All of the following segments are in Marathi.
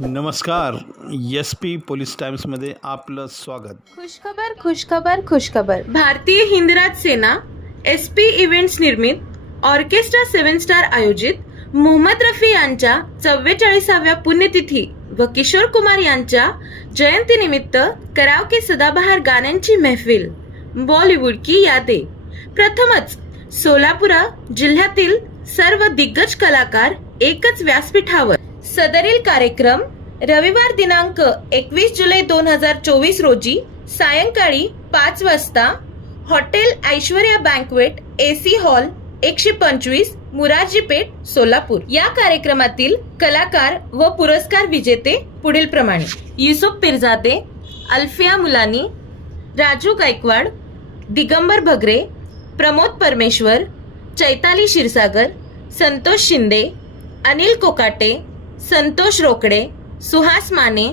नमस्कार एस पी पोलीस टाइम्समध्ये आपलं स्वागत. खुशखबर खुशखबर खुशखबर. Bharatiya Hindraj Sena S P events निर्मित ऑर्केस्ट्रा सेव्हन स्टार आयोजित मोहम्मद रफी यांच्या चव्वेचाळीसाव्या पुण्यतिथी व किशोर कुमार यांच्या जयंतीनिमित्त कराव के सदाबहार गाण्यांची महफिल बॉलिवूड की यादे. प्रथमच सोलापुरा जिल्ह्यातील सर्व दिग्गज कलाकार एकच व्यासपीठावर. सदरील कार्यक्रम रविवार दिनांक एकवीस जुलै दोन हजार चोवीस रोजी सायंकाळी पाच वाजता hotel Aishwarya banquet AC hall एकशे पंचवीस मुरारजी पेठ सोलापूर. या कार्यक्रमातील कलाकार व पुरस्कार विजेते पुढील प्रमाणे. युसुफ पिरजादे अल्फिया मुलानी राजू गायकवाड दिगंबर भगरे प्रमोद परमेश्वर चैताली क्षीरसागर संतोष शिंदे अनिल कोकाटे संतोष रोकडे सुहास माने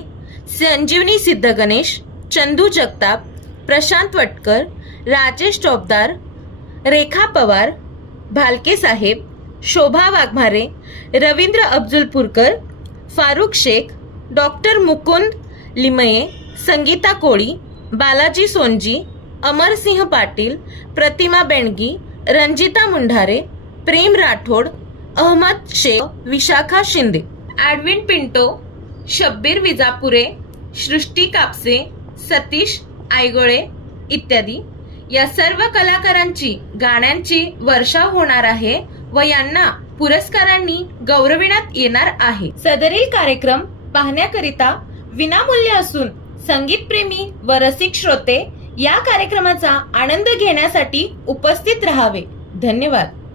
संजीवनी सिद्ध गणेश चंदू जगताप प्रशांत वटकर राजेश टोपदार रेखा पवार भालके साहेब शोभा वाघमारे रवींद्र अफजुलपूरकर फारुख शेख डॉक्टर मुकुंद लिमये संगीता कोळी बालाजी सोनजी अमरसिंह पाटील प्रतिमा बेणगी रंजिता मुंढारे प्रेम राठोड अहमद शेख विशाखा शिंदे। ॲडविन पिंटो शब्बीर विजापुरे सृष्टी कापसे सतीश आयगोळे इत्यादी. या सर्व कलाकारांची गाण्यांची वर्षाव होणार आहे व यांना पुरस्कारांनी गौरविण्यात येणार आहे. सदरील कार्यक्रम पाहण्याकरिता विनामूल्य असून संगीतप्रेमी व रसिक श्रोते या कार्यक्रमाचा आनंद घेण्यासाठी उपस्थित राहावे. धन्यवाद.